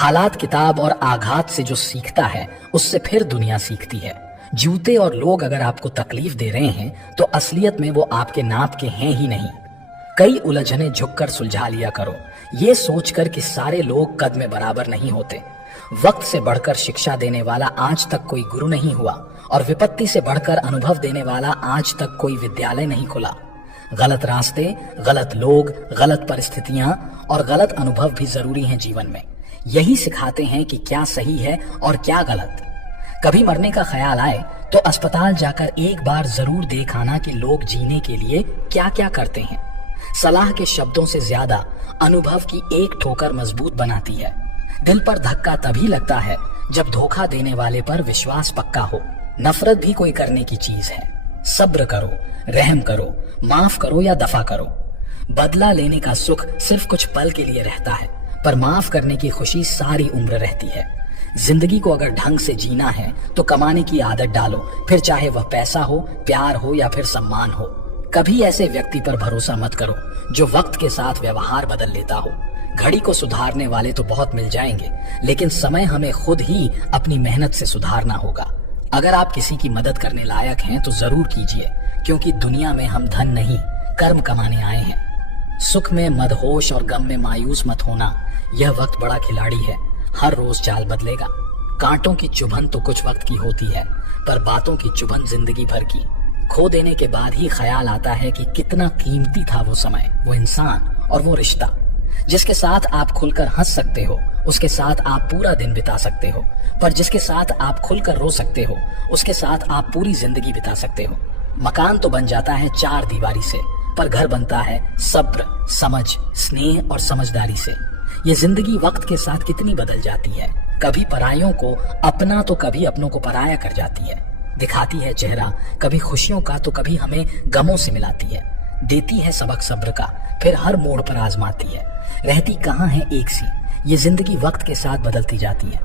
हालात, किताब और आघात से जो सीखता है उससे फिर दुनिया सीखती है। जूते और लोग अगर आपको तकलीफ दे रहे हैं तो असलियत में वो आपके नाप के हैं ही नहीं। कई उलझने झुककर सुलझा लिया करो, ये सोचकर कि सारे लोग कद में बराबर नहीं होते। वक्त से बढ़कर शिक्षा देने वाला आज तक कोई गुरु नहीं हुआ और विपत्ति से बढ़कर अनुभव देने वाला आज तक कोई विद्यालय नहीं खुला। गलत रास्ते, गलत लोग, गलत परिस्थितियां और गलत अनुभव भी जरूरी हैं जीवन में। यही सिखाते हैं कि क्या सही है और क्या गलत। कभी मरने का ख्याल आए तो अस्पताल जाकर एक बार जरूर देख आना कि लोग जीने के लिए क्या क्या करते हैं। सलाह के शब्दों से ज्यादा अनुभव की एक ठोकर मजबूत बनाती है। दिल पर धक्का तभी लगता है जब धोखा देने वाले पर विश्वास पक्का हो। नफरत भी कोई करने की चीज है। सब्र करो, रहम करो, माफ करो या दफा करो। बदला लेने का सुख सिर्फ कुछ पल के लिए रहता है, पर माफ करने की खुशी सारी उम्र रहती है। जिंदगी को अगर ढंग से जीना है तो कमाने की आदत डालो, फिर चाहे वह पैसा हो, प्यार हो या फिर सम्मान हो। कभी ऐसे व्यक्ति पर भरोसा मत करो जो वक्त के साथ व्यवहार बदल लेता हो। घड़ी को सुधारने वाले तो बहुत मिल जाएंगे, लेकिन समय हमें खुद ही अपनी मेहनत से सुधारना होगा। अगर आप किसी की मदद करने लायक हैं तो जरूर कीजिए, क्योंकि दुनिया में हम धन नहीं कर्म कमाने आए हैं। सुख में मदहोश और गम में मायूस मत होना। यह वक्त बड़ा खिलाड़ी है, हर रोज चाल बदलेगा। कांटों की चुभन तो कुछ वक्त की होती है, पर बातों की चुभन जिंदगी भर की। खो देने के बाद ही ख्याल आता है कि कितना कीमती था वो समय, वो इंसान और वो रिश्ता। जिसके साथ आप खुलकर हंस सकते हो उसके साथ आप पूरा दिन बिता सकते हो, पर जिसके साथ आप खुलकर रो सकते हो उसके साथ आप पूरी जिंदगी बिता सकते हो। मकान तो बन जाता है चार दीवारी से, पर घर बनता है सब्र, समझ, स्नेह और समझदारी से। ये जिंदगी वक्त के साथ कितनी बदल जाती है। कभी परायों को अपना तो कभी अपनों को पराया कर जाती है। दिखाती है चेहरा कभी खुशियों का तो कभी हमें गमों से मिलाती है। देती है सबक सब्र का, फिर हर मोड़ पर आजमाती है। रहती कहाँ है एक सी, ये जिंदगी वक्त के साथ बदलती जाती है।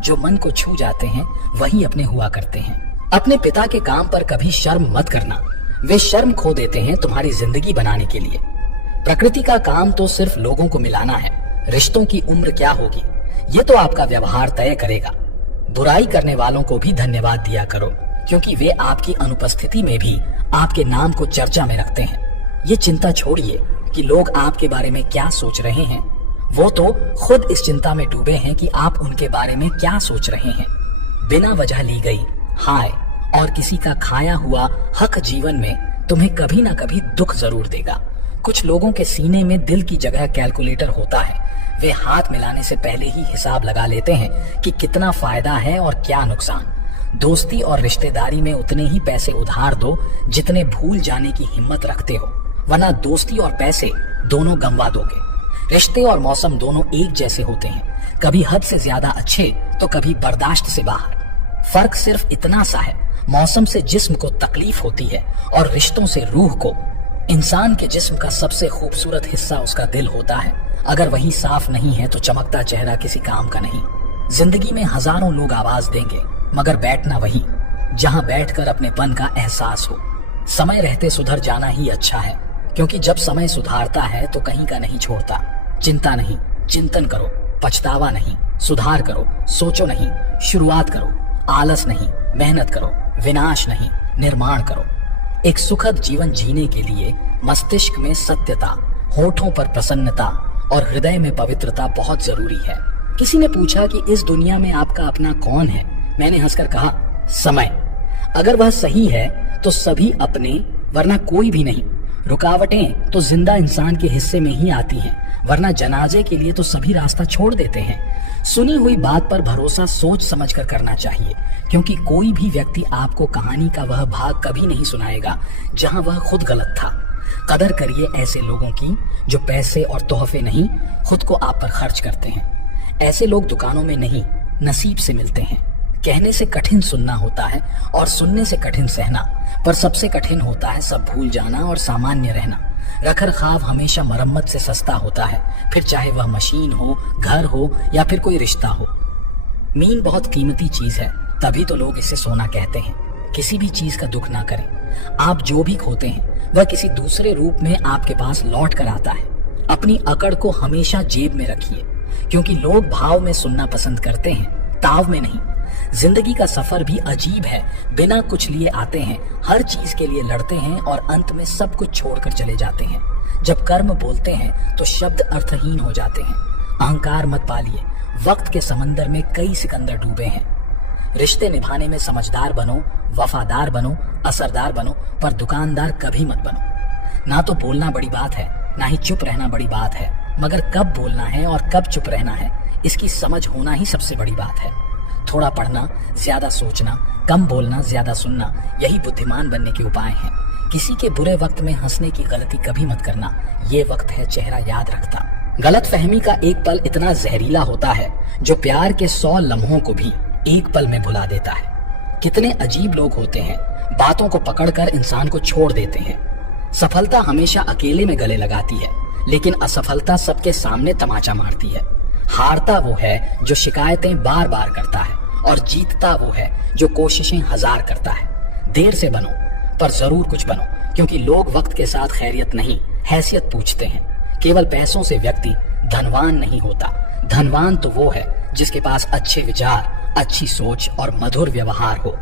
जो मन को छू जाते हैं वही अपने हुआ करते हैं। अपने पिता के काम पर कभी शर्म मत करना, वे शर्म खो देते हैं तुम्हारी जिंदगी बनाने के लिए। प्रकृति का काम तो सिर्फ लोगों को मिलाना है, रिश्तों की उम्र क्या होगी ये तो आपका व्यवहार तय करेगा। बुराई करने वालों को भी धन्यवाद दिया करो, क्योंकि वे आपकी अनुपस्थिति में भी आपके नाम को चर्चा में रखते हैं। ये चिंता छोड़िए कि लोग आपके बारे में क्या सोच रहे हैं, वो तो खुद इस चिंता में डूबे हैं कि आप उनके बारे में क्या सोच रहे हैं। बिना वजह ली गई हाय और किसी का खाया हुआ हक जीवन में तुम्हें कभी ना कभी दुख जरूर देगा। कुछ लोगों के सीने में दिल की जगह कैलकुलेटर होता है। वे हाथ मिलाने से पहले ही हिसाब लगा लेते हैं कि कितना फायदा है और क्या नुकसान। दोस्ती और रिश्तेदारी में उतने ही पैसे उधार दो जितने भूल जाने की हिम्मत रखते हो, वरना दोस्ती और पैसे दोनों गंवा दोगे। रिश्ते और मौसम दोनों एक जैसे होते हैं, कभी हद से ज्यादा अच्छे तो कभी बर्दाश्त से बाहर। फर्क सिर्फ इतना सा है, मौसम से जिस्म को तकलीफ होती है और रिश्तों से रूह को। इंसान के जिस्म का सबसे खूबसूरत हिस्सा उसका दिल होता है। अगर वही साफ नहीं है तो चमकता चेहरा किसी काम का नहीं। जिंदगी में हजारों लोग आवाज देंगे, मगर बैठना वही जहां बैठकर अपनेपन का एहसास हो। समय रहते सुधर जाना ही अच्छा है, क्योंकि जब समय सुधारता है तो कहीं का नहीं छोड़ता। चिंता नहीं, चिंतन करो, पछतावा नहीं, सुधार करो, सोचो नहीं, शुरुआत करो, आलस नहीं, मेहनत करो, विनाश नहीं, निर्माण करो। एक सुखद जीवन जीने के लिए मस्तिष्क में सत्यता, होठों पर प्रसन्नता और हृदय में पवित्रता बहुत जरूरी है। किसी ने पूछा कि इस दुनिया में आपका अपना कौन है? मैंने हंसकर कहा, समय। अगर वह सही है तो सभी अपने, वरना कोई भी नहीं। रुकावटें तो जिंदा इंसान के हिस्से में ही आती हैं, वरना जनाजे के लिए तो सभी रास्ता छोड़ देते हैं। सुनी हुई बात पर भरोसा सोच समझकर करना चाहिए, क्योंकि कोई भी व्यक्ति आपको कहानी का वह भाग कभी नहीं सुनाएगा जहां वह खुद गलत था। कदर करिए ऐसे लोगों की जो पैसे और तोहफे नहीं, खुद को आप पर खर्च करते हैं। ऐसे लोग दुकानों में नहीं, नसीब से मिलते हैं। कहने से कठिन सुनना होता है और सुनने से कठिन सहना, पर सबसे कठिन होता है सब भूल जाना और सामान्य रहना। रखरखाव हमेशा मरम्मत से सस्ता होता है, फिर चाहे वह मशीन हो, घर हो या फिर कोई रिश्ता हो। मीन बहुत कीमती चीज है, तभी तो लोग इसे सोना कहते हैं। किसी भी चीज का दुख ना करें। आप जो भी खोते हैं वह किसी दूसरे रूप में आपके पास लौट कर आता है। अपनी अकड़ को हमेशा जेब में रखिए, क्योंकि लोग भाव में सुनना पसंद करते हैं, ताव में नहीं। जिंदगी का सफर भी अजीब है, बिना कुछ लिए आते हैं, हर चीज के लिए लड़ते हैं और अंत में सब कुछ छोड़कर चले जाते हैं। जब कर्म बोलते हैं तो शब्द अर्थहीन हो जाते हैं। अहंकार मत पालिए, वक्त के समंदर में कई सिकंदर डूबे हैं। रिश्ते निभाने में समझदार बनो, वफादार बनो, असरदार बनो, पर दुकानदार कभी मत बनो। ना तो बोलना बड़ी बात है, ना ही चुप रहना बड़ी बात है, मगर कब बोलना है और कब चुप रहना है, इसकी समझ होना ही सबसे बड़ी बात है। थोड़ा पढ़ना, ज्यादा सोचना, कम बोलना, ज्यादा सुनना, यही बुद्धिमान बनने के उपाय हैं। किसी के बुरे वक्त में हंसने की गलती कभी मत करना, ये वक्त है चेहरा याद रखता। गलत फहमी का एक पल इतना जहरीला होता है जो प्यार के 100 लम्हों को भी एक पल में भुला देता है। कितने अजीब लोग होते हैं, बातों को पकड़कर इंसान को छोड़ देते हैं। सफलता हमेशा अकेले में गले लगाती है, लेकिन असफलता सबके सामने तमाचा मारती है। हारता वो है जो शिकायतें बार बार करता है, और जीतता वो है जो कोशिशें 1000 करता है। देर से बनो, पर जरूर कुछ बनो, क्योंकि लोग वक्त के साथ खैरियत नहीं, हैसियत पूछते हैं। केवल पैसों से व्यक्ति धनवान नहीं होता। धनवान तो वो है जिसके पास अच्छे विचार, अच्छी सोच और मधुर व्यवहार हो।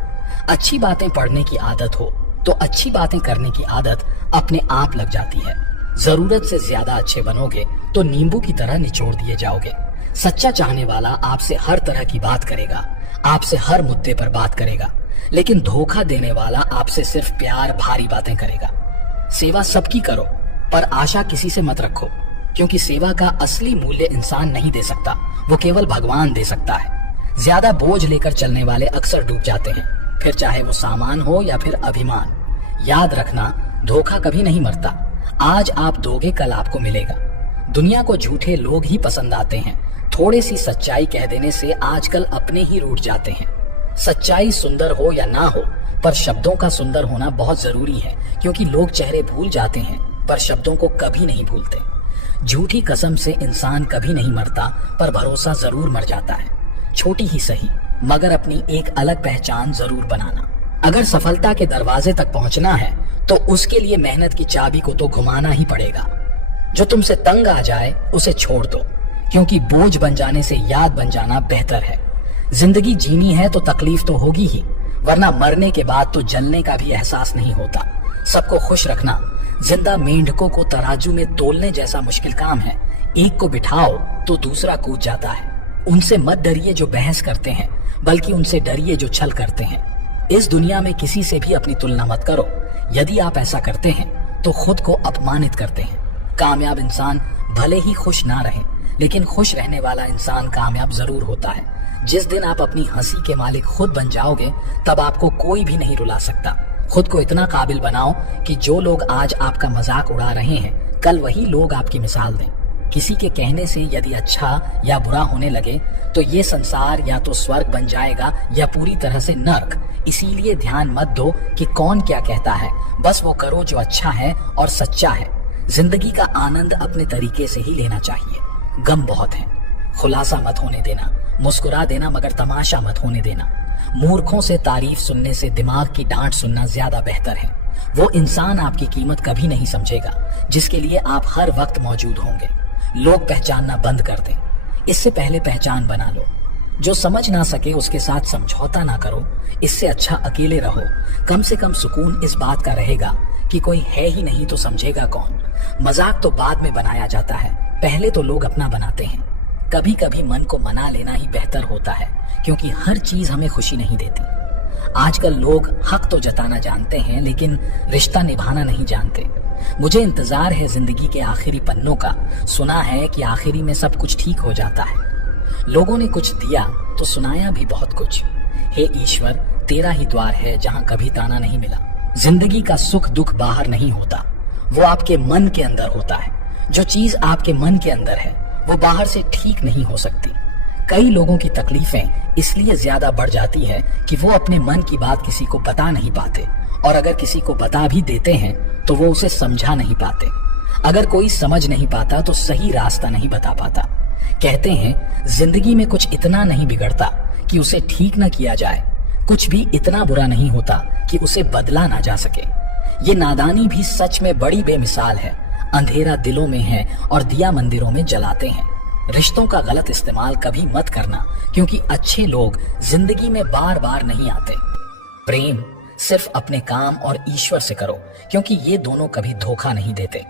अच्छी बातें पढ़ने की आदत हो तो अच्छी बातें करने की आदत अपने आप लग जाती है। जरूरत से ज्यादा अच्छे बनोगे तो नींबू की तरह निचोड़ दिए जाओगे। सच्चा चाहने वाला आपसे हर तरह की बात करेगा, आपसे हर मुद्दे पर बात करेगा, लेकिन धोखा देने वाला आपसे सिर्फ प्यार भारी बातें करेगा। सेवा सबकी करो, पर आशा किसी से मत रखो, क्योंकि सेवा का असली मूल्य इंसान नहीं दे सकता, वो केवल भगवान दे सकता है। ज्यादा बोझ लेकर चलने वाले अक्सर डूब जाते हैं, फिर चाहे वो सामान हो या फिर अभिमान। याद रखना, धोखा कभी नहीं मरता। आज आप दोगे, कल आपको मिलेगा। दुनिया को झूठे लोग ही पसंद आते हैं। थोड़ी सी सच्चाई कह देने से आजकल अपने ही रूठ जाते हैं। सच्चाई सुंदर हो या ना हो, पर शब्दों का सुंदर होना बहुत जरूरी है, क्योंकि लोग चेहरे भूल जाते हैं पर शब्दों को कभी नहीं भूलते। झूठी कसम से इंसान कभी नहीं मरता, पर भरोसा जरूर मर जाता है। छोटी ही सही, मगर अपनी एक अलग पहचान जरूर बनाना। अगर सफलता के दरवाजे तक पहुंचना है तो उसके लिए मेहनत की चाबी को तो घुमाना ही पड़ेगा। जो तुमसे तंग आ जाए उसे छोड़ दो, क्योंकि बोझ बन जाने से याद बन जाना बेहतर है। जिंदगी जीनी है तो तकलीफ तो होगी ही, वरना मरने के बाद तो जलने का भी एहसास नहीं होता। सबको खुश रखना जिंदा मेंढकों को तराजू में तोलने जैसा मुश्किल काम है। एक को बिठाओ तो दूसरा कूद जाता है। उनसे मत डरिए जो बहस करते हैं, बल्कि उनसे डरिए जो छल करते हैं। इस दुनिया में किसी से भी अपनी तुलना मत करो। यदि आप ऐसा करते हैं तो खुद को अपमानित करते हैं। कामयाब इंसान भले ही खुश ना रहे, लेकिन खुश रहने वाला इंसान कामयाब जरूर होता है। जिस दिन आप अपनी हंसी के मालिक खुद बन जाओगे, तब आपको कोई भी नहीं रुला सकता। खुद को इतना काबिल बनाओ कि जो लोग आज आपका मजाक उड़ा रहे हैं, कल वही लोग आपकी मिसाल दें। किसी के कहने से यदि अच्छा या बुरा होने लगे तो ये संसार या तो स्वर्ग बन जाएगा या पूरी तरह से नर्क। इसीलिए ध्यान मत दो कि कौन क्या कहता है, बस वो करो जो अच्छा है और सच्चा है। जिंदगी का आनंद अपने तरीके से ही लेना चाहिए। गम बहुत है, खुलासा मत होने देना। मुस्कुरा देना, मगर तमाशा मत होने देना। मूर्खों से तारीफ सुनने से दिमाग की डांट सुनना ज्यादा बेहतर है। वो इंसान आपकी कीमत कभी नहीं समझेगा जिसके लिए आप हर वक्त मौजूद होंगे। लोग पहचानना बंद कर दें, इससे पहले पहचान बना लो। जो समझ ना सके उसके साथ समझौता ना करो, इससे अच्छा अकेले रहो। कम से कम सुकून इस बात का रहेगा कि कोई है ही नहीं तो समझेगा कौन। मजाक तो बाद में बनाया जाता है, पहले तो लोग अपना बनाते हैं। कभी कभी मन को मना लेना ही बेहतर होता है, क्योंकि हर चीज हमें खुशी नहीं देती। आजकल लोग हक तो जताना जानते हैं, लेकिन रिश्ता निभाना नहीं जानते। मुझे इंतजार है जिंदगी के आखिरी पन्नों का। सुना है कि आखिरी में सब कुछ ठीक हो जाता है। लोगों ने कुछ दिया तो सुनाया भी बहुत कुछ। हे ईश्वर, तेरा ही द्वार है जहां कभी ताना नहीं मिला। जिंदगी का सुख दुख बाहर नहीं होता, वो आपके मन के अंदर होता है। जो चीज आपके मन के अंदर है वो बाहर से ठीक नहीं हो सकती। कई लोगों की तकलीफें इसलिए ज्यादा बढ़ जाती है कि वो अपने मन की बात किसी को बता नहीं पाते, और अगर किसी को बता भी देते हैं तो वो उसे समझा नहीं पाते। अगर कोई समझ नहीं पाता तो सही रास्ता नहीं बता पाता। कहते हैं जिंदगी में कुछ इतना नहीं बिगड़ता कि उसे ठीक न किया जाए, कुछ भी इतना बुरा नहीं होता कि उसे बदला ना जा सके। ये नादानी भी सच में बड़ी बेमिसाल है। अंधेरा दिलों में है और दिया मंदिरों में जलाते हैं। रिश्तों का गलत इस्तेमाल कभी मत करना, क्योंकि अच्छे लोग जिंदगी में बार बार नहीं आते। प्रेम सिर्फ अपने काम और ईश्वर से करो, क्योंकि ये दोनों कभी धोखा नहीं देते।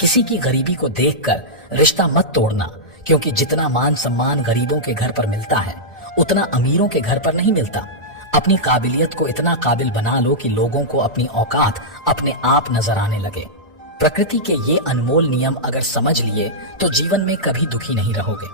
किसी की गरीबी को देखकर रिश्ता मत तोड़ना, क्योंकि जितना मान सम्मान गरीबों के घर पर मिलता है उतना अमीरों के घर पर नहीं मिलता। अपनी काबिलियत को इतना काबिल बना लो कि लोगों को अपनी औकात अपने आप नजर आने लगे। प्रकृति के ये अनमोल नियम अगर समझ लिए तो जीवन में कभी दुखी नहीं रहोगे।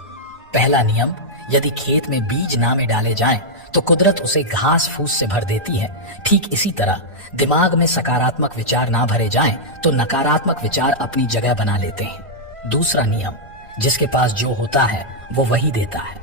पहला नियम, यदि खेत में बीज ना में डाले जाएं तो कुदरत उसे घास फूस से भर देती है। ठीक इसी तरह दिमाग में सकारात्मक विचार ना भरे जाएं तो नकारात्मक विचार अपनी जगह बना लेते हैं। दूसरा नियम, जिसके पास जो होता है वो वही देता है।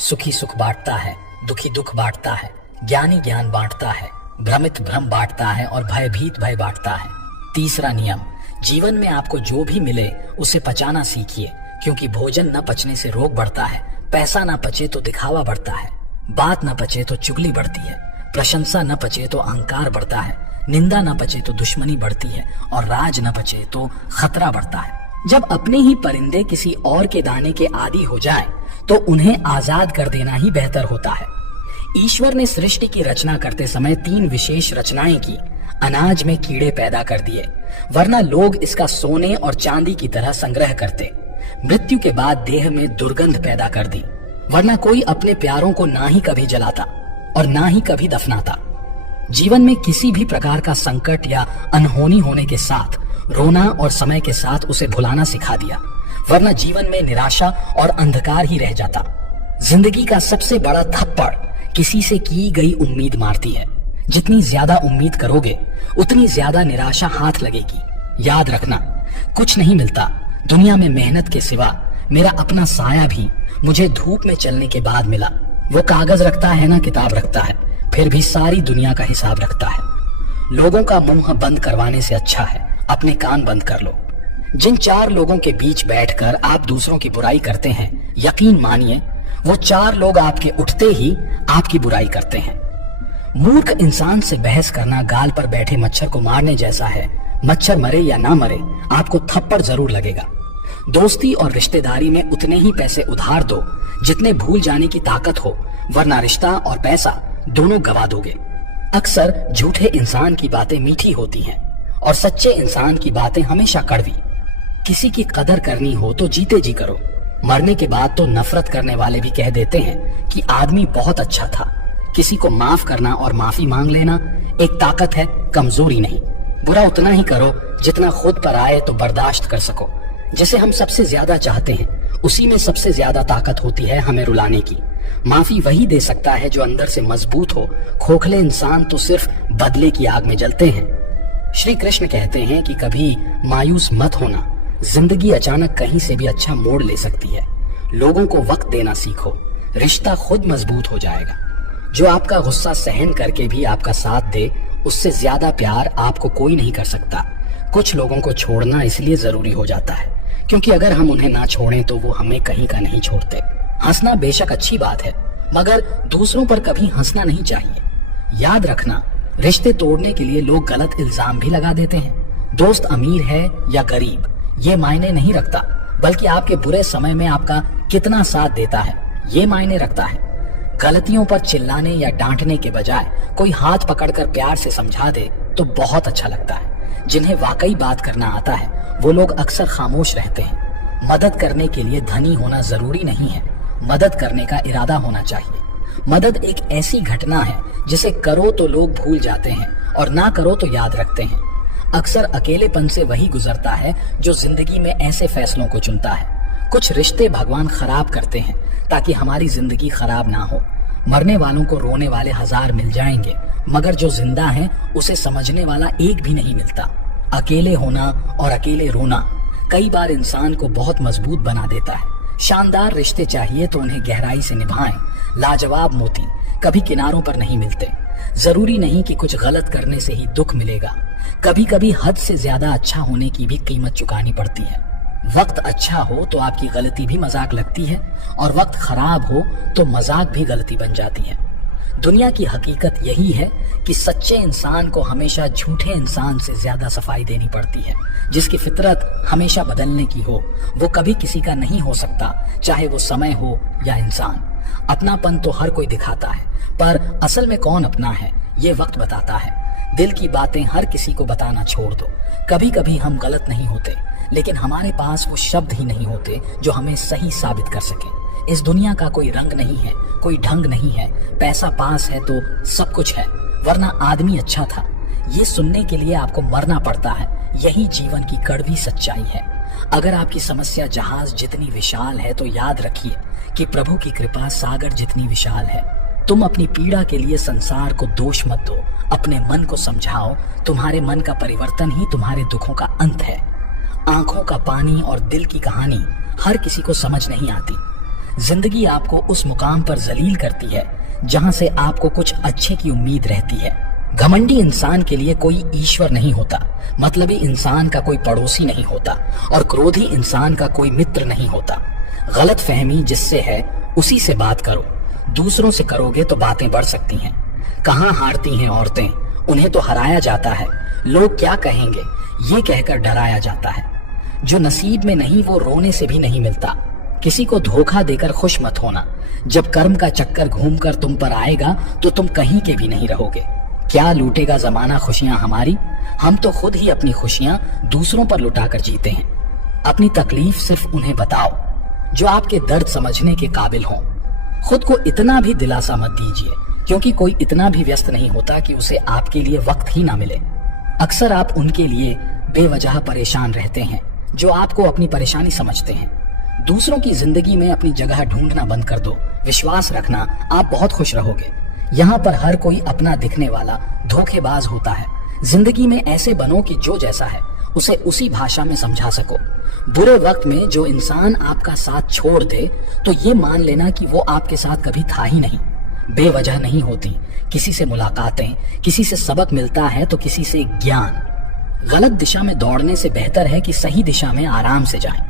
सुखी सुख बांटता है, दुखी दुख बांटता है, ज्ञानी ज्ञान बांटता है, भ्रमित भ्रम बांटता है और भयभीत भय बांटता है। तीसरा नियम, जीवन में आपको जो भी मिले उसे पचाना सीखिए, क्योंकि भोजन न पचने से रोग बढ़ता है, पैसा न पचे तो दिखावा बढ़ता है, बात न पचे तो चुगली बढ़ती है, प्रशंसा न पचे तो अहंकार बढ़ता है, निंदा न पचे तो दुश्मनी बढ़ती है और राज न पचे तो खतरा बढ़ता है। जब अपने ही परिंदे किसी और के दाने के आदी हो जाएं, तो उन्हें आजाद कर देना ही बेहतर होता है। ईश्वर ने सृष्टि की रचना करते समय 3 विशेष रचनाएं की। अनाज में कीड़े पैदा कर दिए, वरना लोग इसका सोने और चांदी की तरह संग्रह करते। मृत्यु के बाद देह में दुर्गंध पैदा कर दी, वरना कोई अपने प्यारों को ना ही कभी जलाता और ना ही कभी दफनाता। जीवन में किसी भी प्रकार का संकट या अनहोनी होने के साथ रोना और समय के साथ उसे भुलाना सिखा दिया, वरना जीवन में निराशा और अंधकार ही रह जाता। जिंदगी का सबसे बड़ा थप्पड़ किसी से की गई उम्मीद मारती है। जितनी ज्यादा उम्मीद करोगे उतनी ज्यादा निराशा हाथ लगेगी। याद रखना, कुछ नहीं मिलता दुनिया में मेहनत के सिवा। मेरा अपना साया भी मुझे धूप में चलने के बाद मिला। वो कागज रखता है ना किताब रखता है, फिर भी सारी दुनिया का हिसाब रखता है। लोगों का मुंह बंद करवाने से अच्छा है अपने कान बंद कर लो। जिन 4 लोगों के बीच बैठकर आप दूसरों की बुराई करते हैं, यकीन मानिए वो 4 लोग आपके उठते ही आपकी बुराई करते हैं। मूर्ख इंसान से बहस करना गाल पर बैठे मच्छर को मारने जैसा है। मच्छर मरे या ना मरे, आपको थप्पड़ जरूर लगेगा। दोस्ती और रिश्तेदारी में उतने ही पैसे उधार दो जितने भूल जाने की ताकत हो, वरना रिश्ता और पैसा दोनों गवा दोगे। अक्सर झूठे इंसान की बातें मीठी होती हैं और सच्चे इंसान की बातें हमेशा कड़वी। किसी की कदर करनी हो तो जीते जी करो। मरने के बाद तो नफरत करने वाले भी कह देते हैं कि आदमी बहुत अच्छा था। किसी को माफ करना और माफी मांग लेना एक ताकत है, कमजोरी नहीं। बुरा उतना ही करो जितना खुद पर आए तो बर्दाश्त कर सको। जिसे हम सबसे ज्यादा चाहते हैं उसी में सबसे ज्यादा ताकत होती है हमें रुलाने की। माफी वही दे सकता है जो अंदर से मजबूत हो। खोखले इंसान तो सिर्फ बदले की आग में जलते हैं। श्री कृष्ण कहते हैं कि कभी मायूस मत होना, जिंदगी अचानक कहीं से भी अच्छा मोड़ ले सकती है। लोगों को वक्त देना सीखो, रिश्ता खुद मजबूत हो जाएगा। जो आपका गुस्सा सहन करके भी आपका साथ दे, उससे ज्यादा प्यार आपको कोई नहीं कर सकता। कुछ लोगों को छोड़ना इसलिए जरूरी हो जाता है क्योंकि अगर हम उन्हें ना छोड़ें तो वो हमें कहीं का नहीं छोड़ते। हंसना बेशक अच्छी बात है, मगर दूसरों पर कभी हंसना नहीं चाहिए। याद रखना, रिश्ते तोड़ने के लिए लोग गलत इल्जाम भी लगा देते हैं। दोस्त अमीर है या गरीब ये मायने नहीं रखता, बल्कि आपके बुरे समय में आपका कितना साथ देता है ये मायने रखता है। गलतियों पर चिल्लाने या डांटने के बजाय कोई हाथ पकड़कर प्यार से समझा दे तो बहुत अच्छा लगता है। जिन्हें वाकई बात करना आता है वो लोग अक्सर खामोश रहते हैं। मदद करने के लिए धनी होना जरूरी नहीं है, मदद करने का इरादा होना चाहिए। मदद एक ऐसी घटना है जिसे करो तो लोग भूल जाते हैं और ना करो तो याद रखते हैं। अक्सर अकेलेपन से वही गुजरता है जो जिंदगी में ऐसे फैसलों को चुनता है। कुछ रिश्ते भगवान खराब करते हैं ताकि हमारी जिंदगी खराब ना हो। मरने वालों को रोने वाले 1000 मिल जाएंगे, मगर जो जिंदा है उसे समझने वाला एक भी नहीं मिलता। अकेले होना और अकेले रोना कई बार इंसान को बहुत मजबूत बना देता है। शानदार रिश्ते चाहिए तो उन्हें गहराई से निभाएं। लाजवाब मोती कभी किनारों पर नहीं मिलते। जरूरी नहीं कि कुछ गलत करने से ही दुख मिलेगा। कभी कभी हद से ज्यादा अच्छा होने की भी कीमत चुकानी पड़ती है। वक्त अच्छा हो तो आपकी गलती भी मजाक लगती है और वक्त खराब हो तो मजाक भी गलती बन जाती है। दुनिया की हकीकत यही है कि सच्चे इंसान को हमेशा झूठे इंसान से ज्यादा सफाई देनी पड़ती है। जिसकी फितरत हमेशा बदलने की हो वो कभी किसी का नहीं हो सकता, चाहे वो समय हो या इंसान। अपनापन तो हर कोई दिखाता है, पर असल में कौन अपना है ये वक्त बताता है। दिल की बातें हर किसी को बताना छोड़ दो। कभी कभी हम गलत नहीं होते, लेकिन हमारे पास वो शब्द ही नहीं होते जो हमें सही साबित कर सके। इस दुनिया का कोई रंग नहीं है, कोई ढंग नहीं है, पैसा पास है तो सब कुछ है, वरना आदमी अच्छा था। ये सुनने के लिए आपको मरना पड़ता है। यही जीवन की कड़वी सच्चाई है। अगर आपकी समस्या जहाज जितनी विशाल है तो याद रखिए कि प्रभु की कृपा सागर जितनी विशाल है। तुम अपनी पीड़ा के लिए संसार को दोष मत दो, अपने मन को समझाओ। तुम्हारे मन का परिवर्तन ही तुम्हारे दुखों का अंत है। आंखों का पानी और दिल की कहानी हर किसी को समझ नहीं आती। जिंदगी आपको उस मुकाम पर जलील करती है जहां से आपको कुछ अच्छे की उम्मीद रहती है। घमंडी इंसान के लिए कोई ईश्वर नहीं होता, मतलबी इंसान का कोई पड़ोसी नहीं होता, और क्रोधी इंसान का कोई मित्र नहीं होता। गलत फहमी जिससे है उसी से बात करो। दूसरों से करोगे तो बातें बढ़ सकती हैं। कहाँ हारती हैं औरतें, उन्हें तो हराया जाता है। लोग क्या कहेंगे ये कहकर डराया जाता है। जो नसीब में नहीं वो रोने से भी नहीं मिलता। किसी को धोखा देकर खुश मत होना। जब कर्म का चक्कर घूमकर तुम पर आएगा तो तुम कहीं के भी नहीं रहोगे। क्या लूटेगा जमाना खुशियां हमारी? हम तो खुद ही अपनी खुशियां दूसरों पर लुटाकर जीते हैं। अपनी तकलीफ सिर्फ उन्हें बताओ जो आपके दर्द समझने के काबिल हों। खुद को इतना भी दिलासा मत दीजिए, क्योंकि कोई इतना भी व्यस्त नहीं होता कि उसे आपके लिए वक्त ही ना मिले। अक्सर आप उनके लिए बेवजह परेशान रहते हैं जो आपको अपनी परेशानी समझते हैं। दूसरों की जिंदगी में अपनी जगह ढूंढना बंद कर दो। विश्वास रखना आप बहुत खुश रहोगे। यहाँ पर हर कोई अपना दिखने वाला धोखेबाज होता है। जिंदगी में ऐसे बनो कि जो जैसा है उसे उसी भाषा में समझा सको। बुरे वक्त में जो इंसान आपका साथ छोड़ दे तो ये मान लेना कि वो आपके साथ कभी था ही नहीं। बेवजह नहीं होती किसी से मुलाकातें, किसी से सबक मिलता है तो किसी से ज्ञान। गलत दिशा में दौड़ने से बेहतर है कि सही दिशा में आराम से जाएं।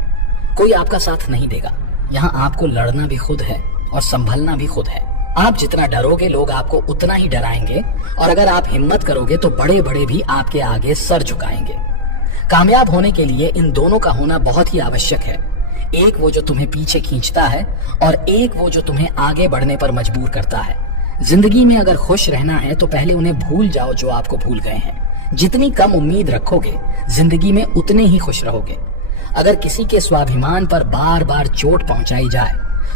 कोई आपका साथ नहीं देगा। यहाँ आपको लड़ना भी खुद है और संभलना भी खुद है। आप जितना डरोगे लोग आपको उतना ही डराएंगे, और अगर आप हिम्मत करोगे तो बड़े बड़े भी आपके आगे सर झुकाएंगे। कामयाब होने के लिए इन दोनों का होना बहुत ही आवश्यक है। एक वो जो तुम्हें पीछे खींचता है और एक वो जो तुम्हें आगे बढ़ने पर मजबूर करता है। जिंदगी में अगर खुश रहना है तो पहले उन्हें भूल जाओ जो आपको भूल गए हैं। जितनी कम उम्मीद रखोगे जिंदगी में उतने ही खुश रहोगे। अगर किसी के स्वाभिमान पर बार बार चोट पहुंचाई जाए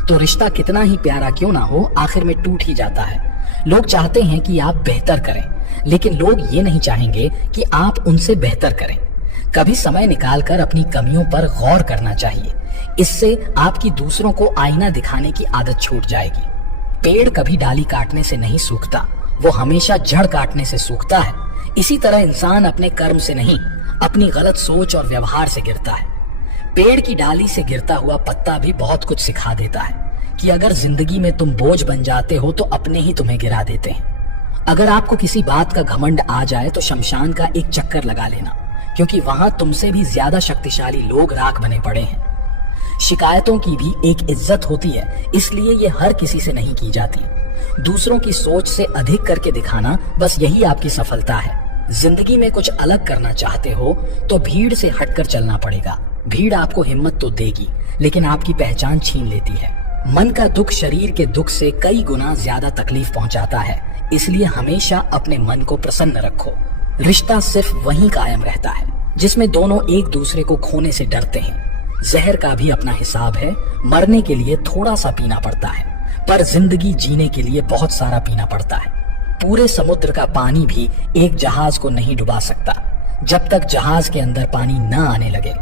तो रिश्ता कितना ही प्यारा क्यों ना हो आखिर में टूट ही जाता है। लोग चाहते हैं कि आप बेहतर करें, लेकिन लोग ये नहीं चाहेंगे कि आप उनसे बेहतर करें। कभी समय निकालकर अपनी कमियों पर गौर करना चाहिए। इससे आपकी दूसरों को आईना दिखाने की आदत छूट जाएगी। पेड़ कभी डाली काटने से नहीं सूखता, वो हमेशा जड़ काटने से सूखता है। इसी तरह इंसान अपने कर्म से नहीं, अपनी गलत सोच और व्यवहार से गिरता है। पेड़ की डाली से गिरता हुआ पत्ता भी बहुत कुछ सिखा देता है कि अगर जिंदगी में तुम बोझ बन जाते हो तो अपने ही तुम्हें गिरा देते हैं। अगर आपको किसी बात का घमंड आ जाए तो शमशान का एक चक्कर लगा लेना, क्योंकि वहां तुमसे भी ज्यादा शक्तिशाली लोग राख बने पड़े हैं। शिकायतों की भी एक इज्जत होती है, इसलिए ये हर किसी से नहीं की जाती। दूसरों की सोच से अधिक करके दिखाना, बस यही आपकी सफलता है। जिंदगी में कुछ अलग करना चाहते हो तो भीड़ से हटकर चलना पड़ेगा। भीड़ आपको हिम्मत तो देगी, लेकिन आपकी पहचान छीन लेती है। मन का दुख शरीर के दुख से कई गुना ज्यादा तकलीफ पहुंचाता है, इसलिए हमेशा अपने मन को प्रसन्न रखो। रिश्ता सिर्फ वहीं कायम रहता है जिसमें दोनों एक दूसरे को खोने से डरते हैं। जहर का भी अपना हिसाब है। मरने के लिए थोड़ा सा पीना पड़ता है, पर जिंदगी जीने के लिए बहुत सारा पीना पड़ता है। पूरे समुद्र का पानी भी एक जहाज को नहीं डुबा सकता जब तक जहाज के अंदर पानी न आने लगे।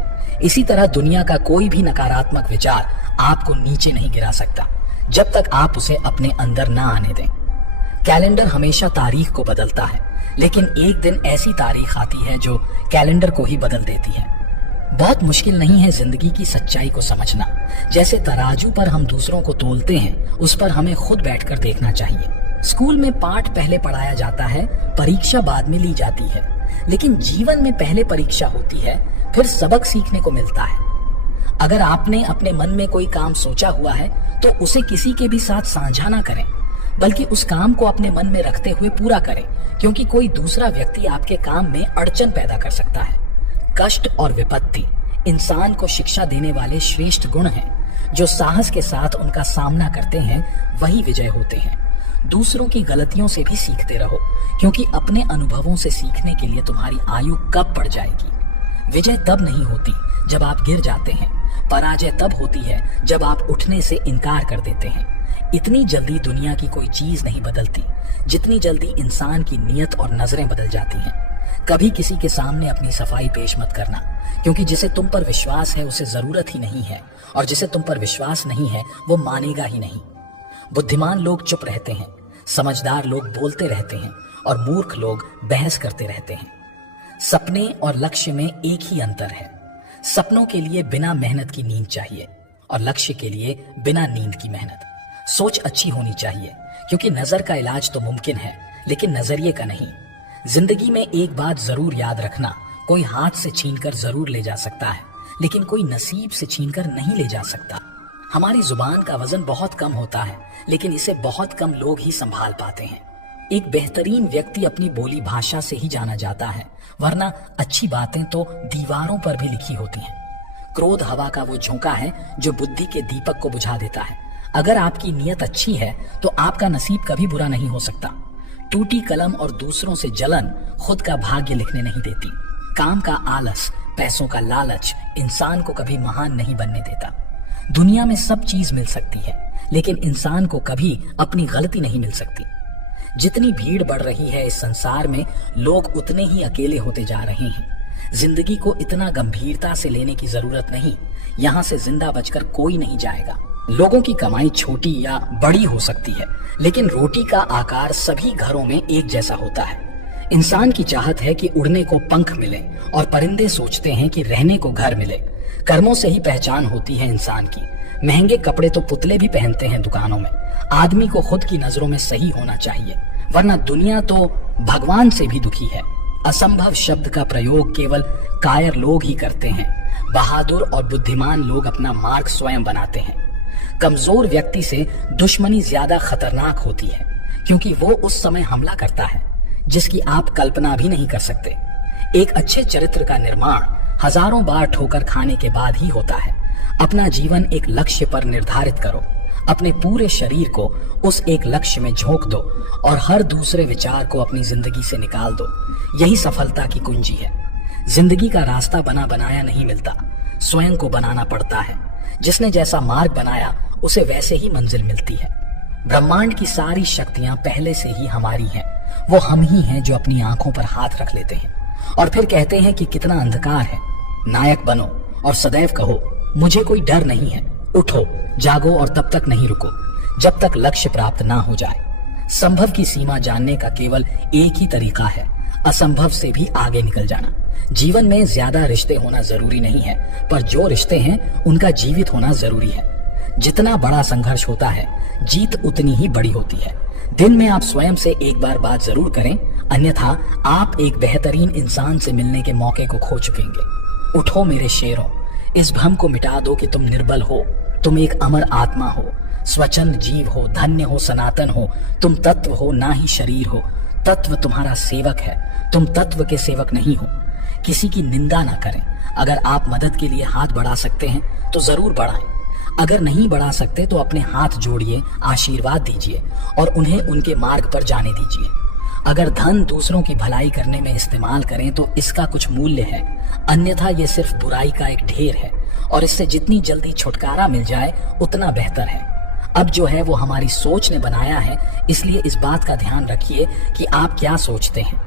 इसी तरह दुनिया का कोई भी नकारात्मक विचार आपको नीचे नहीं गिरा सकता जब तक आप उसे अपने अंदर ना आने दें। कैलेंडर हमेशा तारीख को बदलता है, लेकिन एक दिन ऐसी तारीख आती है जो कैलेंडर को ही बदल देती है। बहुत मुश्किल नहीं है जिंदगी की सच्चाई को समझना। जैसे तराजू पर हम दूसरों को तोलते हैं, उस पर हमें खुद बैठकर देखना चाहिए। स्कूल में पाठ पहले पढ़ाया जाता है, परीक्षा बाद में ली जाती है, लेकिन जीवन में पहले परीक्षा होती है, फिर सबक सीखने को मिलता है। अगर आपने अपने मन में कोई काम सोचा हुआ है तो उसे किसी के भी साथ साझा ना करें। बल्कि उस काम को अपने मन में रखते हुए पूरा करें, क्योंकि कोई दूसरा व्यक्ति आपके काम में अड़चन पैदा कर सकता है। कष्ट और विपत्ति इंसान को शिक्षा देने वाले श्रेष्ठ गुण हैं। जो साहस के साथ उनका सामना करते हैं वही विजय होते हैं। दूसरों की गलतियों से भी सीखते रहो, क्योंकि अपने अनुभवों से सीखने के लिए तुम्हारी आयु कब बढ़ जाएगी। विजय तब नहीं होती जब आप गिर जाते हैं, पराजय तब होती है जब आप उठने से इनकार कर देते हैं। इतनी जल्दी दुनिया की कोई चीज नहीं बदलती जितनी जल्दी इंसान की नीयत और नजरें बदल जाती हैं। कभी किसी के सामने अपनी सफाई पेश मत करना, क्योंकि जिसे तुम पर विश्वास है उसे जरूरत ही नहीं है, और जिसे तुम पर विश्वास नहीं है वो मानेगा ही नहीं। बुद्धिमान लोग चुप रहते हैं, समझदार लोग बोलते रहते हैं, और मूर्ख लोग बहस करते रहते हैं। सपने और लक्ष्य में एक ही अंतर है। सपनों के लिए बिना मेहनत की नींद चाहिए, और लक्ष्य के लिए बिना नींद की मेहनत। सोच अच्छी होनी चाहिए, क्योंकि नजर का इलाज तो मुमकिन है, लेकिन नजरिए का नहीं। जिंदगी में एक बात जरूर याद रखना, कोई हाथ से छीनकर जरूर ले जा सकता है, लेकिन कोई नसीब से छीनकर नहीं ले जा सकता। हमारी जुबान का वजन बहुत कम होता है, लेकिन इसे बहुत कम लोग ही संभाल पाते हैं। एक बेहतरीन व्यक्ति अपनी बोली भाषा से ही जाना जाता है, वरना अच्छी बातें तो दीवारों पर भी लिखी होती हैं। क्रोध हवा का वो झोंका है जो बुद्धि के दीपक को बुझा देता है। अगर आपकी नीयत अच्छी है तो आपका नसीब कभी बुरा नहीं हो सकता। टूटी कलम और दूसरों से जलन खुद का भाग्य लिखने नहीं देती। काम का आलस, पैसों का लालच इंसान को कभी महान नहीं बनने देता। दुनिया में सब चीज मिल सकती है, लेकिन इंसान को कभी अपनी गलती नहीं मिल सकती। जितनी भीड़ बढ़ रही है इस संसार में, लोग उतने ही अकेले होते जा रहे हैं। जिंदगी को इतना गंभीरता से लेने की जरूरत नहीं। यहाँ से जिंदा बचकर कोई नहीं जाएगा। लोगों की कमाई छोटी या बड़ी हो सकती है, लेकिन रोटी का आकार सभी घरों में एक जैसा होता है। इंसान की चाहत है कि उड़ने को पंख मिले, और परिंदे सोचते हैं कि रहने को घर मिले। कर्मों से ही पहचान होती है इंसान की। महंगे कपड़े तो पुतले भी पहनते हैं दुकानों में। आदमी को खुद की नजरों में सही होना चाहिए, वरना दुनिया तो भगवान से भी दुखी है। असंभव शब्द का प्रयोग केवल कायर लोग ही करते हैं। बहादुर और बुद्धिमान लोग अपना मार्ग स्वयं बनाते हैं। कमजोर व्यक्ति से दुश्मनी ज्यादा खतरनाक होती है, क्योंकि वो उस समय हमला करता है जिसकी आप कल्पना भी नहीं कर सकते। एक अच्छे चरित्र का निर्माण हजारों बार ठोकर खाने के बाद ही होता है। अपना जीवन एक लक्ष्य पर निर्धारित करो, अपने पूरे शरीर को उस एक लक्ष्य में झोंक दो, और हर दूसरे विचार को अपनी जिंदगी से निकाल दो। यही सफलता की कुंजी है। जिंदगी का रास्ता बना बनाया नहीं मिलता, स्वयं को बनाना पड़ता है। जिसने जैसा मार्ग बनाया उसे वैसे ही मंजिल मिलती है। ब्रह्मांड की सारी शक्तियां पहले से ही हमारी हैं। वो हम ही हैं जो अपनी आंखों पर हाथ रख लेते हैं और फिर कहते हैं कि कितना अंधकार है। नायक बनो और सदैव कहो, मुझे कोई डर नहीं है। उठो, जागो और तब तक नहीं रुको जब तक लक्ष्य प्राप्त ना हो जाए। संभव की सीमा जानने का केवल एक ही तरीका है, असंभव से भी आगे निकल जाना। जीवन में ज्यादा रिश्ते होना जरूरी नहीं है, पर जो रिश्ते हैं उनका जीवित होना जरूरी है। जितना बड़ा संघर्ष होता है, जीत उतनी ही बड़ी होती है। दिन में आप स्वयं से एक बार बात जरूर करें, अन्यथा आप एक बेहतरीन इंसान से मिलने के मौके को खो चुकेंगे। उठो मेरे शेरों, इस भ्रम को मिटा दो कि तुम निर्बल हो। तुम एक अमर आत्मा हो, स्वच्छंद जीव हो, धन्य हो, सनातन हो। तुम तत्व हो, ना ही शरीर हो। तत्व तुम्हारा सेवक है, तुम तत्व के सेवक नहीं हो। किसी की निंदा ना करें। अगर आप मदद के लिए हाथ बढ़ा सकते हैं तो जरूर बढ़ाएं। अगर नहीं बढ़ा सकते तो अपने हाथ जोड़िए, आशीर्वाद दीजिए और उन्हें उनके मार्ग पर जाने दीजिए। अगर धन दूसरों की भलाई करने में इस्तेमाल करें तो इसका कुछ मूल्य है, अन्यथा ये सिर्फ बुराई का एक ढेर है और इससे जितनी जल्दी छुटकारा मिल जाए उतना बेहतर है। अब जो है वो हमारी सोच ने बनाया है, इसलिए इस बात का ध्यान रखिए कि आप क्या सोचते हैं।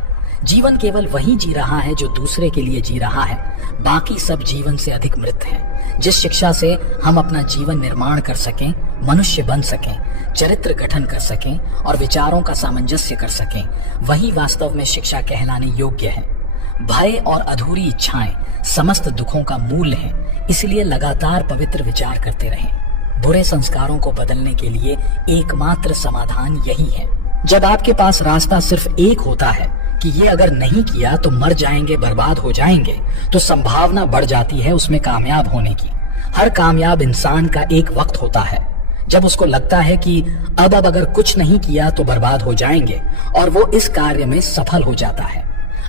जीवन केवल वही जी रहा है जो दूसरे के लिए जी रहा है, बाकी सब जीवन से अधिक मृत है। जिस शिक्षा से हम अपना जीवन निर्माण कर सकें, मनुष्य बन सकें, चरित्र गठन कर सकें और विचारों का सामंजस्य कर सकें, वही वास्तव में शिक्षा कहलाने योग्य है। भय और अधूरी इच्छाएं समस्त दुखों का मूल है, इसलिए लगातार पवित्र विचार करते रहें। बुरे संस्कारों को बदलने के लिए एकमात्र समाधान यही है। जब आपके पास रास्ता सिर्फ एक होता है कि ये अगर नहीं किया तो मर जाएंगे, बर्बाद हो जाएंगे, तो संभावना बढ़ जाती है उसमें कामयाब होने की। हर कामयाब इंसान का एक वक्त होता है जब उसको लगता है कि अब अगर कुछ नहीं किया तो बर्बाद हो जाएंगे, और वो इस कार्य में सफल हो जाता है।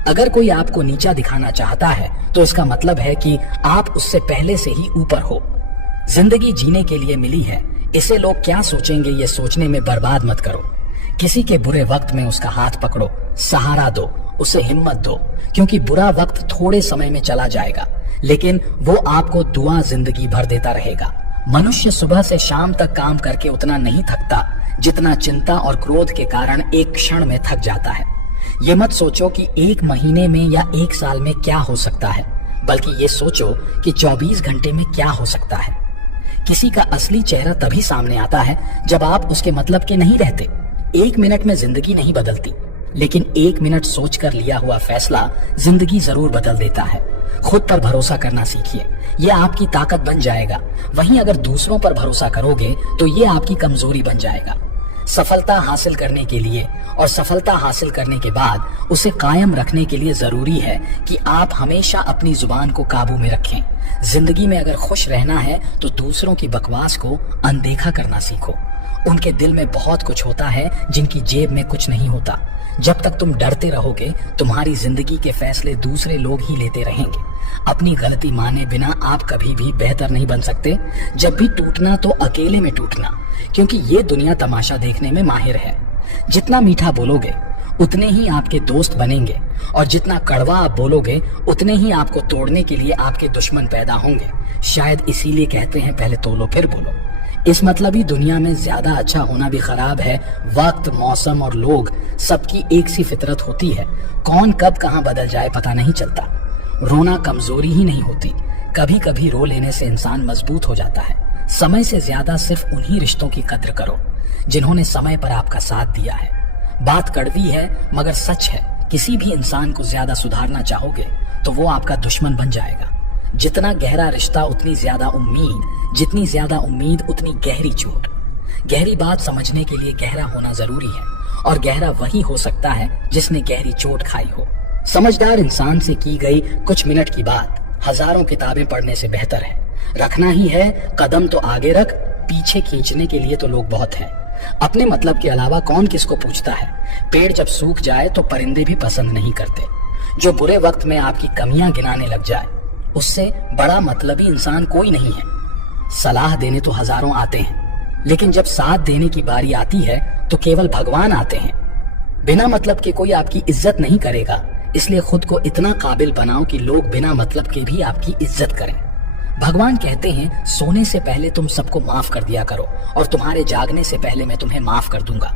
अगर कोई आपको नीचा दिखाना चाहता है तो इसका मतलब है कि आप उससे पहले से ही ऊपर हो। जिंदगी जीने के लिए मिली है, इसे लोग क्या सोचेंगे ये सोचने में बर्बाद मत करो। किसी के बुरे वक्त में उसका हाथ पकड़ो, सहारा दो, उसे हिम्मत दो, क्योंकि बुरा वक्त थोड़े समय में चला जाएगा, लेकिन वो आपको दुआ जिंदगी भर देता रहेगा। मनुष्य सुबह से शाम तक काम करके उतना नहीं थकता जितना चिंता और क्रोध के कारण एक क्षण में थक जाता है। ये मत सोचो कि एक महीने में या एक साल में क्या हो सकता है, बल्कि ये सोचो कि 24 घंटे में क्या हो सकता है। किसी का असली चेहरा तभी सामने आता है जब आप उसके मतलब के नहीं रहते। 1 मिनट में जिंदगी नहीं बदलती, लेकिन 1 मिनट सोचकर लिया हुआ फैसला जिंदगी जरूर बदल देता है। खुद पर भरोसा करना सीखिए, ये आपकी ताकत बन जाएगा। वहीं अगर दूसरों पर भरोसा करोगे तो ये आपकी कमजोरी बन जाएगा। सफलता हासिल करने के लिए और सफलता हासिल करने के बाद उसे कायम रखने के लिए जरूरी है कि आप हमेशा अपनी जुबान को काबू में रखें। जिंदगी में अगर खुश रहना है तो दूसरों की बकवास को अनदेखा करना सीखो। उनके दिल में बहुत कुछ होता है जिनकी जेब में कुछ नहीं होता। जब तक तुम डरते रहोगे तुम्हारी जिंदगी के फैसले दूसरे लोग ही लेते रहेंगे। अपनी गलती माने बिना आप कभी भी बेहतर नहीं बन सकते। जब भी टूटना तो अकेले में टूटना, क्योंकि ये दुनिया तमाशा देखने में माहिर है। जितना मीठा बोलोगे उतने ही आपके दोस्त बनेंगे, और जितना कड़वा आप बोलोगे उतने ही आपको तोड़ने के लिए आपके दुश्मन पैदा होंगे। शायद इसीलिए कहते हैं पहले तोलो फिर बोलो। इस मतलबी दुनिया में ज्यादा अच्छा होना भी खराब है। वक्त, मौसम और लोग सबकी एक सी फितरत होती है। कौन कब कहां बदल जाए पता नहीं चलता। रोना कमजोरी ही नहीं होती, कभी कभी रो लेने से इंसान मजबूत हो जाता है। समय से ज्यादा सिर्फ उन्हीं रिश्तों की कद्र करो जिन्होंने समय पर आपका साथ दिया है। बात कड़वी है मगर सच है, किसी भी इंसान को ज्यादा सुधारना चाहोगे तो वो आपका दुश्मन बन जाएगा। जितना गहरा रिश्ता उतनी ज्यादा उम्मीद, जितनी ज्यादा उम्मीद उतनी गहरी चोट। गहरी बात समझने के लिए गहरा होना जरूरी है, और गहरा वही हो सकता है जिसने गहरी चोट खाई हो। समझदार इंसान से की गई कुछ मिनट की बात हजारों किताबें पढ़ने से बेहतर है। रखना ही है कदम तो आगे रख, पीछे खींचने के लिए तो लोग बहुत हैं। अपने मतलब के अलावा कौन किसको पूछता है। पेड़ जब सूख जाए तो परिंदे भी पसंद नहीं करते। जो बुरे वक्त में आपकी कमियां गिनाने लग जाए उससे बड़ा मतलबी इंसान कोई नहीं है। सलाह देने तो हजारों आते हैं, लेकिन जब साथ देने की बारी आती है तो केवल भगवान आते हैं। बिना मतलब के कोई आपकी इज्जत नहीं करेगा, इसलिए खुद को इतना काबिल बनाओ कि लोग बिना मतलब के भी आपकी इज्जत करें। भगवान कहते हैं सोने से पहले तुम सबको माफ कर दिया करो, और तुम्हारे जागने से पहले मैं तुम्हें माफ कर दूंगा।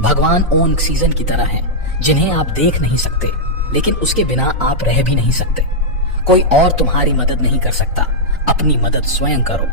भगवान ओन ऑक्सीजन की तरह हैं, जिन्हें आप देख नहीं सकते, लेकिन उसके बिना आप रह भी नहीं सकते। कोई और तुम्हारी मदद नहीं कर सकता, अपनी मदद स्वयं करो।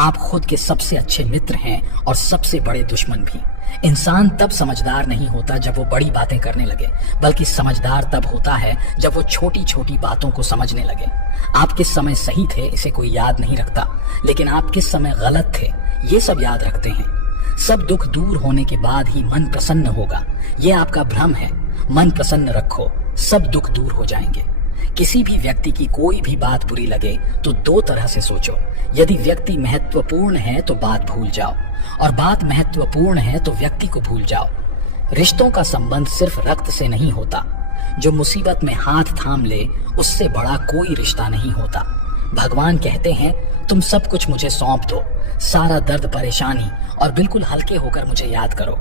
आप खुद के सबसे अच्छे मित्र हैं और सबसे बड़े दुश्मन भी। इंसान तब समझदार नहीं होता जब वो बड़ी बातें करने लगे, बल्कि समझदार तब होता है जब वो छोटी छोटी बातों को समझने लगे। आप किस समय सही थे इसे कोई याद नहीं रखता, लेकिन आप किस समय गलत थे ये सब याद रखते हैं। सब दुख दूर होने के बाद ही मन प्रसन्न होगा, ये आपका भ्रम है। मन प्रसन्न रखो, सब दुख दूर हो जाएंगे। किसी भी व्यक्ति की कोई भी बात बुरी लगे तो 2 तरह से सोचो। यदि व्यक्ति महत्वपूर्ण है तो बात भूल जाओ, और बात महत्वपूर्ण है तो व्यक्ति को भूल जाओ। रिश्तों का संबंध सिर्फ रक्त से नहीं होता। जो मुसीबत में हाथ थाम ले उससे बड़ा कोई रिश्ता नहीं होता। भगवान कहते हैं तुम सब कुछ मुझे सौंप दो, सारा दर्द परेशानी, और बिल्कुल हल्के होकर मुझे याद करो।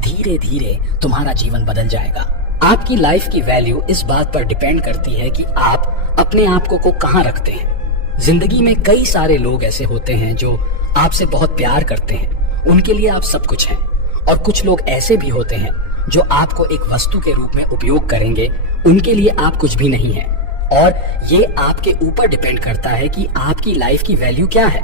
धीरे धीरे तुम्हारा जीवन बदल जाएगा। आपकी लाइफ की वैल्यू इस बात पर डिपेंड करती है कि आप अपने आप को कहाँ रखते हैं। जिंदगी में कई सारे लोग ऐसे होते हैं जो आपसे बहुत प्यार करते हैं, उनके लिए आप सब कुछ हैं, और कुछ लोग ऐसे भी होते हैं जो आपको एक वस्तु के रूप में उपयोग करेंगे, उनके लिए आप कुछ भी नहीं हैं। और ये आपके ऊपर डिपेंड करता है कि आपकी लाइफ की वैल्यू क्या है।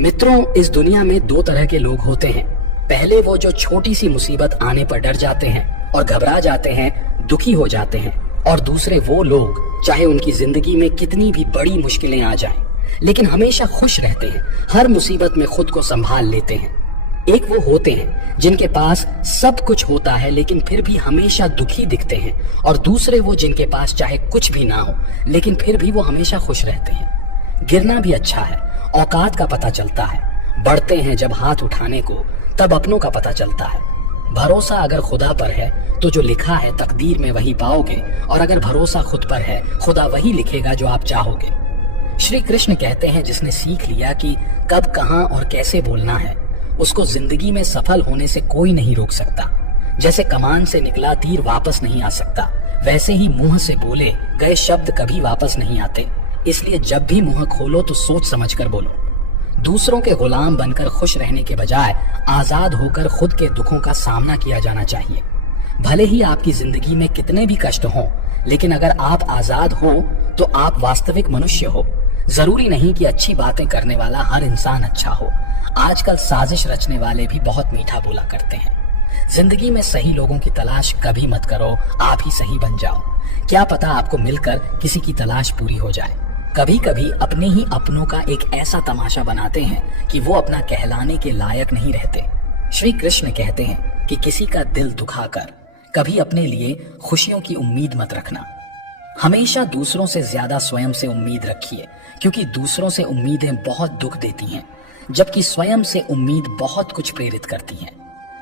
मित्रों, इस दुनिया में 2 तरह के लोग होते हैं। पहले वो जो छोटी सी मुसीबत आने पर डर जाते हैं और घबरा जाते हैं, दुखी हो जाते हैं, और दूसरे वो लोग चाहे उनकी जिंदगी में कितनी भी बड़ी मुश्किलें आ जाएं, लेकिन हमेशा खुश रहते हैं, हर मुसीबत में खुद को संभाल लेते हैं। एक वो होते हैं जिनके पास सब कुछ होता है लेकिन फिर भी हमेशा दुखी दिखते हैं, और दूसरे वो जिनके पास चाहे कुछ भी ना हो लेकिन फिर भी वो हमेशा खुश रहते हैं। गिरना भी अच्छा है, औकात का पता चलता है। बढ़ते हैं जब हाथ उठाने को, तब अपनों का पता चलता है। भरोसा अगर खुदा पर है तो जो लिखा है तकदीर में वही पाओगे, और अगर भरोसा खुद पर है, खुदा वही लिखेगा जो आप चाहोगे। श्री कृष्ण कहते हैं, जिसने सीख लिया कि कब, कहां और कैसे बोलना है, उसको जिंदगी में सफल होने से कोई नहीं रोक सकता। जैसे कमान से निकला तीर वापस नहीं आ सकता, वैसे ही मुंह से बोले गए शब्द कभी वापस नहीं आते। इसलिए जब भी मुंह खोलो तो सोच समझ कर बोलो। दूसरों के गुलाम बनकर खुश रहने के बजाय आजाद होकर खुद के दुखों का सामना किया जाना चाहिए। भले ही आपकी जिंदगी में कितने भी कष्ट हों, लेकिन अगर आप आजाद हो तो आप वास्तविक मनुष्य हो। जरूरी नहीं कि अच्छी बातें करने वाला हर इंसान अच्छा हो। आजकल साजिश रचने वाले भी बहुत मीठा बोला करते हैं। जिंदगी में सही लोगों की तलाश कभी मत करो, आप ही सही बन जाओ। क्या पता आपको मिलकर किसी की तलाश पूरी हो जाए। कभी कभी अपने ही अपनों का एक ऐसा तमाशा बनाते हैं कि वो अपना कहलाने के लायक नहीं रहते। श्री कृष्ण कहते हैं कि किसी का दिल दुखाकर कभी अपने लिए खुशियों की उम्मीद मत रखना। हमेशा दूसरों से ज्यादा स्वयं से उम्मीद रखिए, क्योंकि दूसरों से उम्मीदें बहुत दुख देती हैं, जबकि स्वयं से उम्मीद बहुत कुछ प्रेरित करती हैं।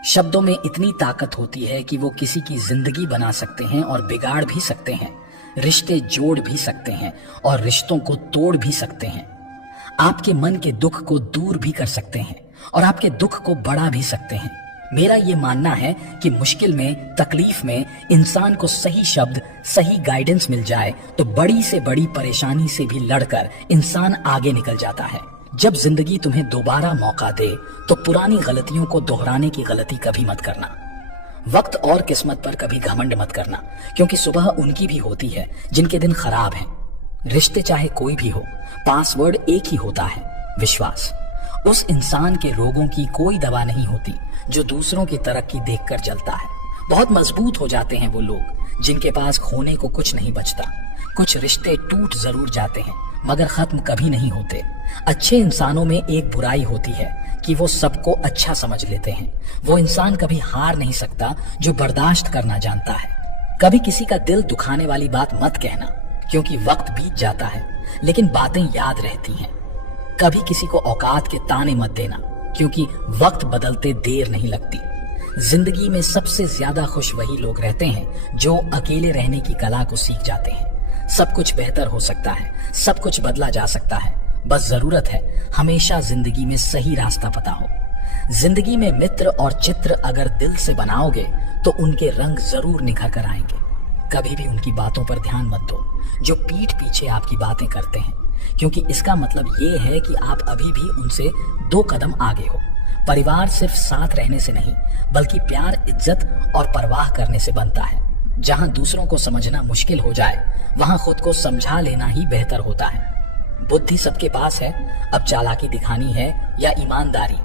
शब्दों में इतनी ताकत होती है कि वो किसी की जिंदगी बना सकते हैं और बिगाड़ भी सकते हैं, रिश्ते जोड़ भी सकते हैं और रिश्तों को तोड़ भी सकते हैं। आपके मन के दुख को दूर भी कर सकते हैं और आपके दुख को बढ़ा भी सकते हैं। मेरा ये मानना है कि मुश्किल में, तकलीफ में इंसान को सही शब्द, सही गाइडेंस मिल जाए तो बड़ी से बड़ी परेशानी से भी लड़कर इंसान आगे निकल जाता है। जब जिंदगी तुम्हें दोबारा मौका दे तो पुरानी गलतियों को दोहराने की गलती कभी मत करना। वक्त और किस्मत पर कभी घमंड मत करना, क्योंकि सुबह उनकी भी होती है जिनके दिन खराब हैं। रिश्ते चाहे कोई भी हो, पासवर्ड एक ही होता है, विश्वास। उस इंसान के रोगों की कोई दवा नहीं होती जो दूसरों की तरक्की देखकर जलता है। बहुत मजबूत हो जाते हैं वो लोग जिनके पास खोने को कुछ नहीं बचता। कुछ रिश्ते टूट जरूर जाते हैं मगर खत्म कभी नहीं होते। अच्छे इंसानों में एक बुराई होती है कि वो सबको अच्छा समझ लेते हैं। वो इंसान कभी हार नहीं सकता जो बर्दाश्त करना जानता है। कभी किसी का दिल दुखाने वाली बात मत कहना, क्योंकि वक्त बीत जाता है लेकिन बातें याद रहती हैं। कभी किसी को औकात के ताने मत देना, क्योंकि वक्त बदलते देर नहीं लगती। जिंदगी में सबसे ज्यादा खुश वही लोग रहते हैं जो अकेले रहने की कला को सीख जाते हैं। सब कुछ बेहतर हो सकता है, सब कुछ बदला जा सकता है, बस जरूरत है हमेशा जिंदगी में सही रास्ता पता हो। जिंदगी में मित्र और चित्र अगर दिल से बनाओगे तो उनके रंग जरूर निखर कर आएंगे। कभी भी उनकी बातों पर ध्यान मत दो जो पीठ पीछे आपकी बातें करते हैं, क्योंकि इसका मतलब ये है कि आप अभी भी उनसे 2 कदम आगे हो। परिवार सिर्फ साथ रहने से नहीं, बल्कि प्यार, इज्जत और परवाह करने से बनता है। जहां दूसरों को समझना मुश्किल हो जाए, वहां खुद को समझा लेना ही बेहतर होता है। बुद्धि सबके पास है, अब चालाकी दिखानी है या ईमानदारी,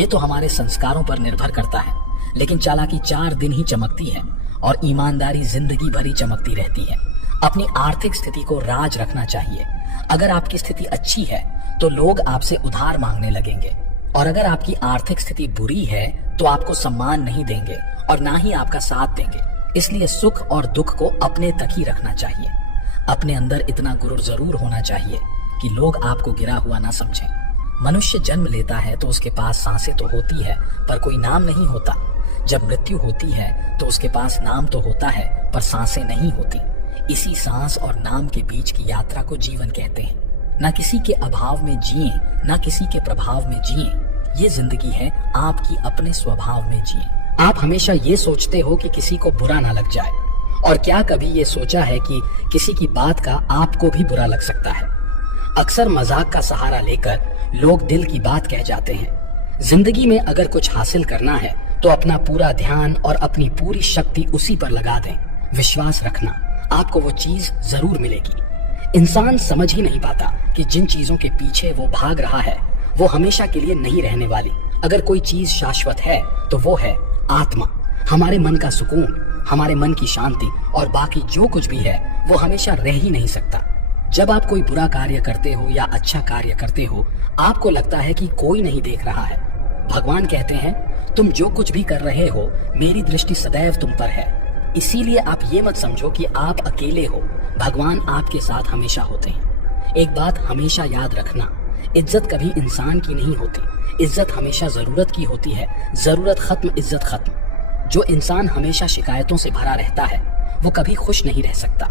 ये तो हमारे संस्कारों पर निर्भर करता है। लेकिन चालाकी 4 दिन ही चमकती है और ईमानदारी जिंदगी भरी चमकती रहती है। अपनी आर्थिक स्थिति को राज रखना चाहिए। अगर आपकी स्थिति अच्छी है तो लोग आपसे उधार मांगने लगेंगे, और अगर आपकी आर्थिक स्थिति बुरी है तो आपको सम्मान नहीं देंगे और ना ही आपका साथ देंगे। इसलिए सुख और दुख को अपने तक ही रखना चाहिए। अपने अंदर इतना गुरूर जरूर होना चाहिए कि लोग आपको गिरा हुआ ना समझें। मनुष्य जन्म लेता है तो उसके पास सांसें तो होती है पर कोई नाम नहीं होता। जब मृत्यु होती है तो उसके पास नाम तो होता है पर सांसें नहीं होती। इसी सांस और नाम के बीच की यात्रा को जीवन कहते हैं। ना किसी के अभाव में जिए, ना किसी के प्रभाव में जिए। ये जिंदगी है आपकी अपने स्वभाव में जिए। आप हमेशा ये सोचते हो कि किसी को बुरा ना लग जाए, और क्या कभी ये सोचा है कि किसी की बात का आपको भी बुरा लग सकता है। अक्सर मजाक का सहारा लेकर लोग दिल की बात कह जाते हैं। जिंदगी में अगर कुछ हासिल करना है तो अपना पूरा ध्यान और अपनी पूरी शक्ति उसी पर लगा दें। विश्वास रखना, आपको वो चीज जरूर मिलेगी। इंसान समझ ही नहीं पाता कि जिन चीजों के पीछे वो भाग रहा है वो हमेशा के लिए नहीं रहने वाली। अगर कोई चीज शाश्वत है तो वो है आत्मा, हमारे मन का सुकून, हमारे मन की शांति, और बाकी जो कुछ भी है वो हमेशा रह ही नहीं सकता। जब आप कोई बुरा कार्य करते हो या अच्छा कार्य करते हो, आपको लगता है कि कोई नहीं देख रहा है। भगवान कहते हैं, तुम जो कुछ भी कर रहे हो मेरी दृष्टि सदैव तुम पर है। इसीलिए आप ये मत समझो कि आप अकेले हो, भगवान आपके साथ हमेशा होते हैं। एक बात हमेशा याद रखना, इज्जत कभी इंसान की नहीं होती, इज्जत हमेशा जरूरत की होती है। जरूरत खत्म, इज्जत खत्म। जो इंसान हमेशा शिकायतों से भरा रहता है वो कभी खुश नहीं रह सकता।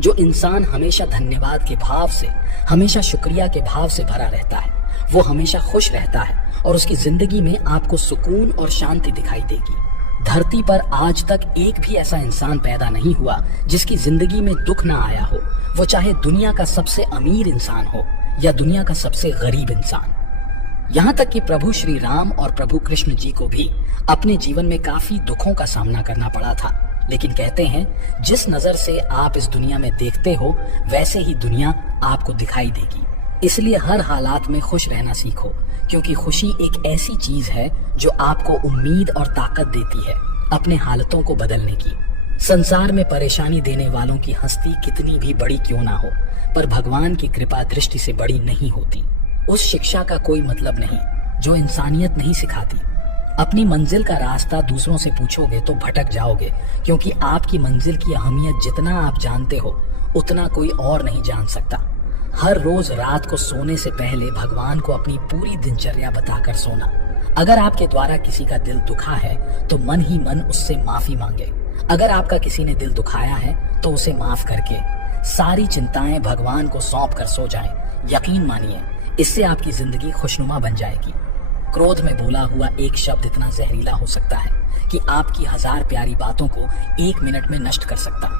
जो इंसान हमेशा धन्यवाद के भाव से, हमेशा शुक्रिया के भाव से भरा रहता है वो हमेशा खुश रहता है और उसकी जिंदगी में आपको सुकून और शांति दिखाई देगी। धरती पर आज तक एक भी ऐसा इंसान पैदा नहीं हुआ जिसकी जिंदगी में दुख ना आया हो, वो चाहे दुनिया का सबसे अमीर इंसान हो या दुनिया का सबसे गरीब इंसान। यहाँ तक कि प्रभु श्री राम और प्रभु कृष्ण जी को भी अपने जीवन में काफी दुखों का सामना करना पड़ा था, लेकिन कहते हैं जिस नजर से आप इस दुनिया में देखते हो वैसे ही दुनिया आपको दिखाई देगी। इसलिए हर हालात में खुश रहना सीखो, क्योंकि खुशी एक ऐसी चीज है जो आपको उम्मीद और ताकत देती है अपने हालतों को बदलने की। संसार में परेशानी देने वालों की हस्ती कितनी भी बड़ी क्यों ना हो, पर भगवान की कृपा दृष्टि से बड़ी नहीं होती। उस शिक्षा का कोई मतलब नहीं जो इंसानियत नहीं सिखाती। अपनी मंजिल का रास्ता दूसरों से पूछोगे तो भटक जाओगे, क्योंकि आपकी मंजिल की अहमियत जितना आप जानते हो उतना कोई और नहीं जान सकता। हर रोज रात को सोने से पहले भगवान को अपनी पूरी दिनचर्या बताकर सोना। अगर आपके द्वारा किसी का दिल दुखा है तो मन ही मन उससे माफी मांगे। अगर आपका किसी ने दिल दुखाया है तो उसे माफ करके सारी चिंताएं भगवान को सौंप कर सो जाएं। यकीन मानिए इससे आपकी जिंदगी खुशनुमा बन जाएगी। क्रोध में बोला हुआ एक शब्द इतना जहरीला हो सकता है कि आपकी 1000 प्यारी बातों को 1 मिनट में नष्ट कर सकता।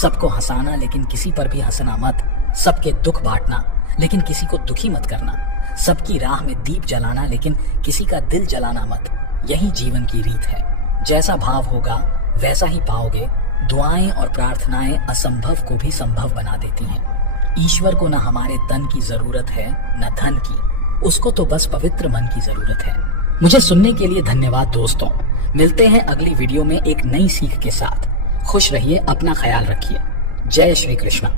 सबको हंसाना लेकिन किसी पर भी हंसना मत। सबके दुख बांटना लेकिन किसी को दुखी मत करना। सबकी राह में दीप जलाना लेकिन किसी का दिल जलाना मत। यही जीवन की रीत है। जैसा भाव होगा वैसा ही पाओगे। दुआएं और प्रार्थनाएं असंभव को भी संभव बना देती हैं। ईश्वर को न हमारे तन की जरूरत है न धन की, उसको तो बस पवित्र मन की जरूरत है। मुझे सुनने के लिए धन्यवाद दोस्तों। मिलते हैं अगली वीडियो में एक नई सीख के साथ। खुश रहिए, अपना ख्याल रखिए। जय श्री कृष्ण।